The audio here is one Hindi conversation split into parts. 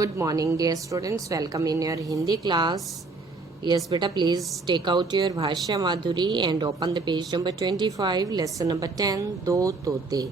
Good morning, dear students. Welcome in your Hindi class. Yes, beta, please take out your Bhashya Madhuri and open the page number 25, lesson number 10, दो तोते.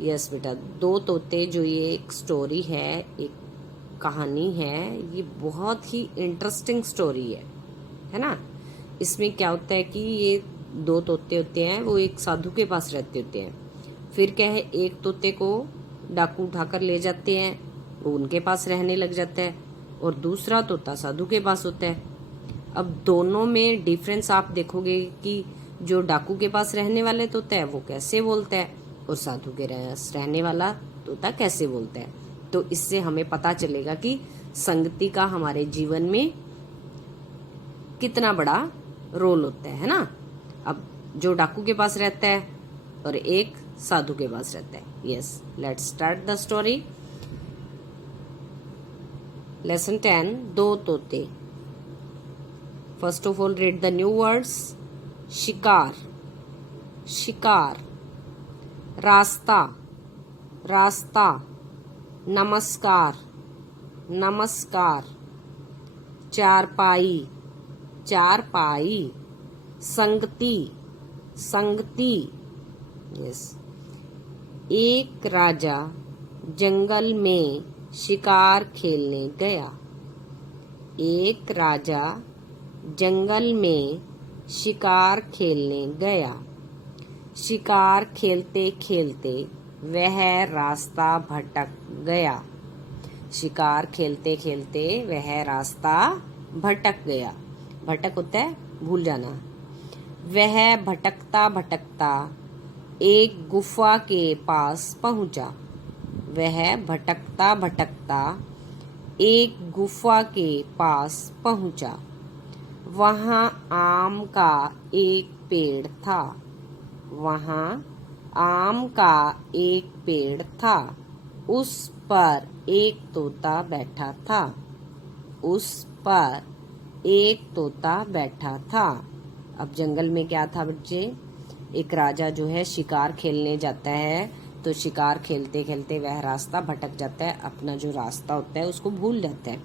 Yes, बेटा, दो तोते जो ये एक स्टोरी है, एक कहानी है, ये बहुत ही इंटरेस्टिंग स्टोरी है ना. इसमें क्या होता है कि ये दो तोते होते हैं, वो एक साधु के पास रहते होते हैं. फिर क्या है, एक तोते को डाकू उठाकर ले जाते हैं, वो उनके पास रहने लग जाता है, और दूसरा तोता साधु के पास होता है. अब दोनों में डिफरेंस आप देखोगे कि जो डाकू के पास रहने वाले तोता है वो कैसे बोलता है और साधु के रहने वाला तोता कैसे बोलता है. तो इससे हमें पता चलेगा कि संगति का हमारे जीवन में कितना बड़ा रोल होता है ना. अब जो डाकू के पास रहता है और एक साधु के पास रहता है. Yes, let's start the story. Lesson 10, दो तोते. First of all read the new words. शिकार, शिकार. रास्ता, रास्ता. नमस्कार, नमस्कार. चारपाई, चारपाई. संगति, संगति. यस. एक राजा जंगल में शिकार खेलने गया. एक राजा जंगल में शिकार खेलने गया. शिकार खेलते खेलते वह रास्ता भटक गया. शिकार खेलते खेलते वह रास्ता भटक गया. भटक होता है भूल जाना. वह भटकता भटकता एक गुफा के पास पहुंचा. वह भटकता भटकता एक गुफा के पास पहुंचा. वहां आम का एक पेड़ था. वहां आम का एक पेड़ था. उस पर एक तोता बैठा था. उस पर एक तोता बैठा था. अब जंगल में क्या था बच्चे, एक राजा जो है शिकार खेलने जाता है, तो शिकार खेलते खेलते वह रास्ता भटक जाता है. अपना जो रास्ता होता है उसको भूल जाता है.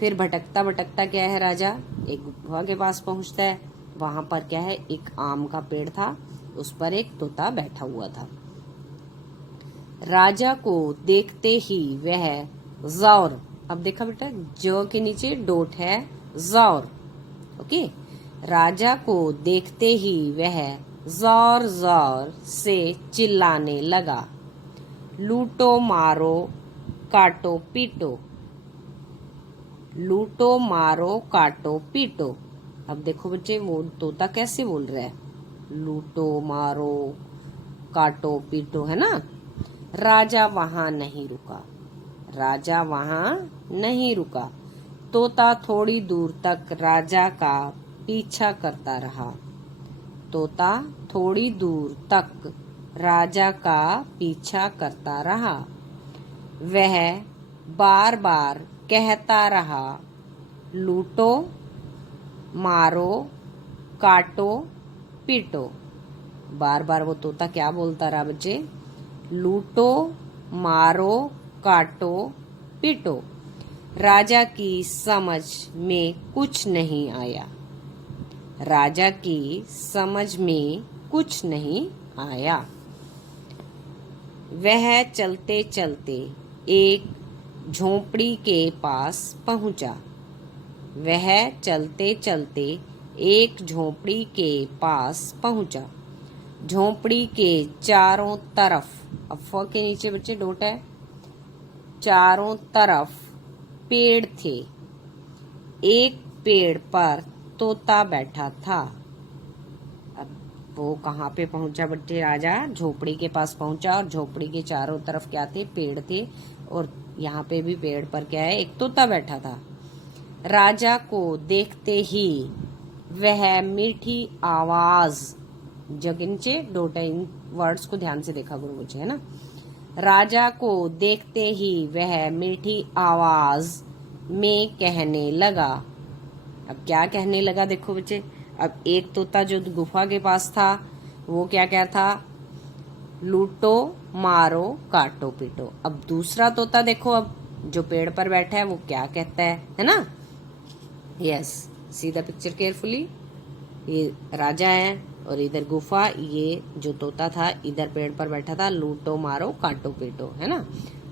फिर भटकता भटकता क्या है, राजा एक गुफा के पास पहुंचता है. वहां पर क्या है, एक आम का पेड़ था, उस पर एक तोता बैठा हुआ था. राजा को देखते ही वह ज़ौर, अब देखा बेटा जो के नीचे डॉट है, ज़ौर. ओके. राजा को देखते ही वह जोर जोर से चिल्लाने लगा. लूटो मारो काटो पीटो. लूटो मारो काटो पीटो. अब देखो बच्चे वो तोता कैसे बोल रहा है, लूटो मारो काटो पीटो, है ना. राजा वहां नहीं रुका. राजा वहां नहीं रुका. तोता थोड़ी दूर तक राजा का पीछा करता रहा. तोता थोड़ी दूर तक राजा का पीछा करता रहा. वह बार बार कहता रहा, लूटो मारो काटो पीटो. बार बार वो तोता क्या बोलता रहा बच्चे, लूटो मारो काटो पीटो. राजा की समझ में कुछ नहीं आया. राजा की समझ में कुछ नहीं आया. वह चलते चलते एक झोंपड़ी के पास पहुंचा. वह चलते चलते एक झोंपड़ी के पास पहुंचा. झोंपड़ी के चारों तरफ, अब फ के नीचे बच्चे डॉट है, चारों तरफ पेड़ थे. एक पेड़ पर तोता बैठा था. अब वो कहाँ पे पहुंचा बच्चे, राजा झोपड़ी के पास पहुंचा और झोपड़ी के चारों तरफ क्या थे, पेड़ थे, और यहाँ पे भी पेड़ पर क्या है, एक तोता बैठा था. राजा को देखते ही वह मीठी आवाज, जगिंचे डोटे, इन वर्ड्स को ध्यान से देखा करो मुझे, है ना. राजा को देखते ही वह मीठी आवाज में कहने लगा. अब क्या कहने लगा देखो बच्चे. अब एक तोता जो गुफा के पास था वो क्या क्या था, लूटो मारो काटो पीटो. अब दूसरा तोता देखो, अब जो पेड़ पर बैठा है वो क्या कहता है ना? Yes, see the picture carefully. ये राजा है और इधर गुफा, ये जो तोता था इधर पेड़ पर बैठा था, लूटो मारो काटो पीटो, है ना?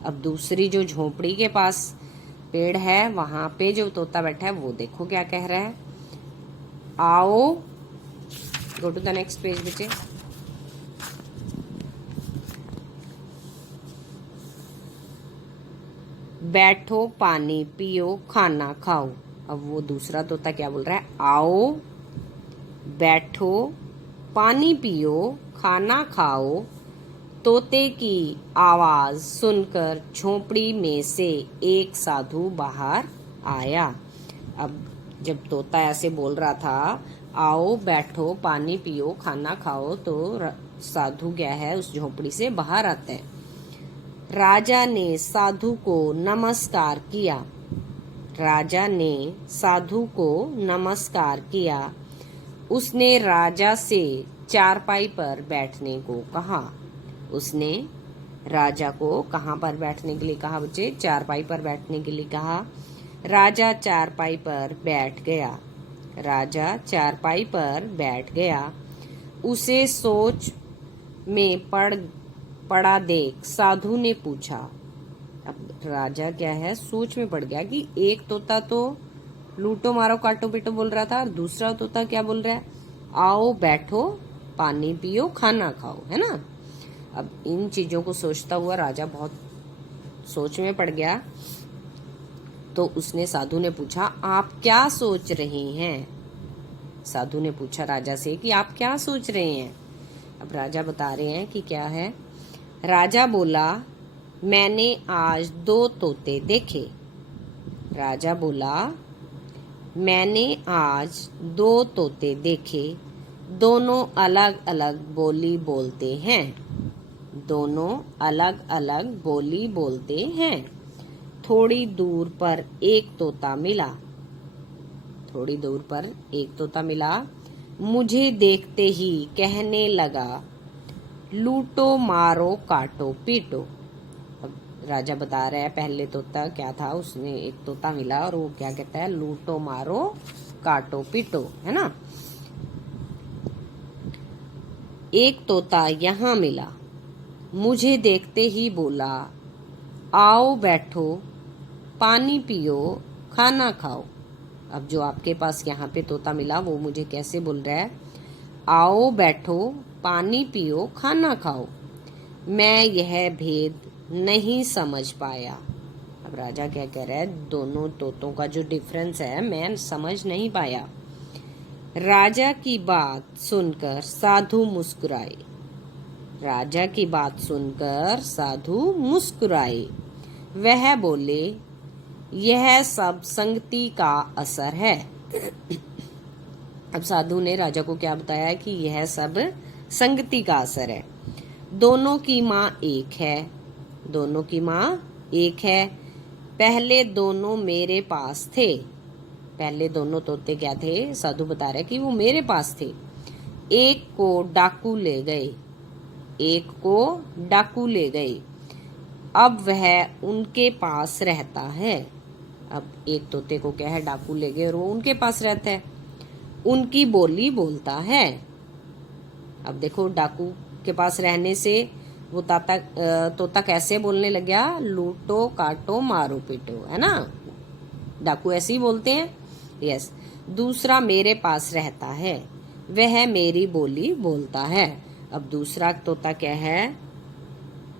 अब दूसरी जो झोपड़ी के पास पेड़ है वहां पे जो तोता बैठा है वो देखो क्या कह रहा है। आओ, go to the next page बच्चे। बैठो पानी पियो खाना खाओ। अब वो दूसरा तोता क्या बोल रहा है? आओ, बैठो, पानी पियो, खाना खाओ। तोते की आवाज सुनकर झोपड़ी में से एक साधु बाहर आया। अब जब तोता ऐसे बोल रहा था, आओ, बैठो, पानी पियो, खाना खाओ, तो साधु क्या है उस झोपड़ी से बाहर आता है। राजा ने साधु को नमस्कार किया। राजा ने साधु को नमस्कार किया। उसने राजा से चारपाई पर बैठने को कहा। उसने राजा को कहाँ पर बैठने के लिए कहा बच्चे? चारपाई पर बैठने के लिए कहा। राजा चारपाई पर बैठ गया। राजा चारपाई पर बैठ गया। उसे सोच में पड़ा देख साधु ने पूछा। अब राजा क्या है, सोच में पड़ गया कि एक तोता तो लूटो मारो काटो पीटो बोल रहा था और दूसरा तोता क्या बोल रहा है? आओ, बैठो, पानी पियो, खाना खाओ, है ना? अब इन चीजों को सोचता हुआ राजा बहुत सोच में पड़ गया। तो उसने साधु ने पूछा, आप क्या सोच रहे हैं? साधु ने पूछा राजा से कि आप क्या सोच रहे हैं? अब राजा बता रहे हैं कि क्या है। राजा बोला, मैंने आज 2 तोते देखे। राजा बोला, मैंने आज 2 तोते देखे। दोनों अलग अलग बोली बोलते हैं। दोनों अलग अलग बोली बोलते हैं। थोड़ी दूर पर एक तोता मिला। थोड़ी दूर पर एक तोता मिला। मुझे देखते ही कहने लगा, लूटो मारो काटो पीटो। अब राजा बता रहा है पहले तोता क्या था, उसने एक तोता मिला और वो क्या कहता है? लूटो मारो काटो पीटो, है ना? एक तोता यहाँ मिला। मुझे देखते ही बोला, आओ, बैठो, पानी पियो, खाना खाओ। अब जो आपके पास यहाँ पे तोता मिला वो मुझे कैसे बोल रहा है? आओ, बैठो, पानी पियो, खाना खाओ। मैं यह भेद नहीं समझ पाया। अब राजा क्या कह रहा है? दोनों तोतों का जो डिफरेंस है मैं समझ नहीं पाया। राजा की बात सुनकर साधु मुस्कुराए। राजा की बात सुनकर साधु मुस्कुराए। वह बोले, यह सब संगति का असर है। अब साधु ने राजा को क्या बताया कि यह सब संगति का असर है। दोनों की माँ एक है। दोनों की माँ एक है। पहले दोनों मेरे पास थे। पहले दोनों तोते क्या थे? साधु बता रहे कि वो मेरे पास थे। एक को डाकू ले गए। एक को डाकू ले गए। अब वह उनके पास रहता है। अब एक तोते को क्या है? डाकू ले गए और वो उनके पास रहता है। उनकी बोली बोलता है। अब देखो, डाकू के पास रहने से वो तोता कैसे बोलने लग गया? लूटो काटो मारो पीटो, है ना? डाकू ऐसे ही बोलते हैं। यस। दूसरा मेरे पास रहता है। वह मेरी बोली बोलता है। अब दूसरा तोता क्या है?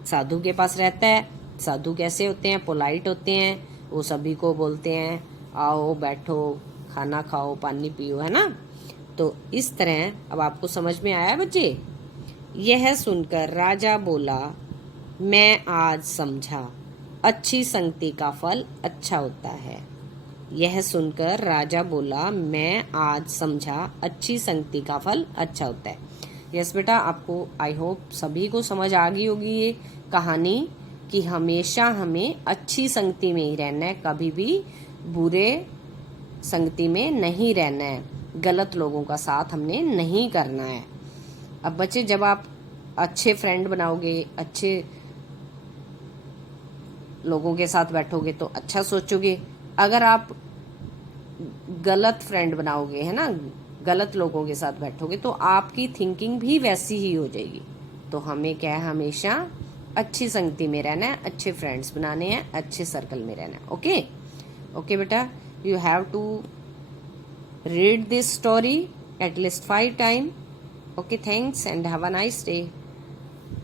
साधु के पास रहता है। साधु कैसे होते हैं? पोलाइट होते हैं। वो सभी को बोलते हैं, आओ, बैठो, खाना खाओ, पानी पियो, है ना? तो इस तरह अब आपको समझ में आया बच्चे? यह सुनकर राजा बोला, मैं आज समझा, अच्छी संगति का फल अच्छा होता है। यह सुनकर राजा बोला, मैं आज समझा, अच्छी संगति का फल अच्छा होता है। यस बेटा, आपको आई होप सभी को समझ आ गई होगी ये कहानी कि हमेशा हमें अच्छी संगति में ही रहना है, कभी भी बुरे संगति में नहीं रहना है, गलत लोगों का साथ हमने नहीं करना है। अब बच्चे, जब आप अच्छे फ्रेंड बनाओगे, अच्छे लोगों के साथ बैठोगे तो अच्छा सोचोगे। अगर आप गलत फ्रेंड बनाओगे, है ना, गलत लोगों के साथ बैठोगे तो आपकी थिंकिंग भी वैसी ही हो जाएगी। तो हमें क्या है, हमेशा अच्छी संगति में रहना है, अच्छे फ्रेंड्स बनाने हैं, अच्छे सर्कल में रहना है। ओके ओके बेटा, you have to read this story at least 5 times. Okay, thanks and have a nice day.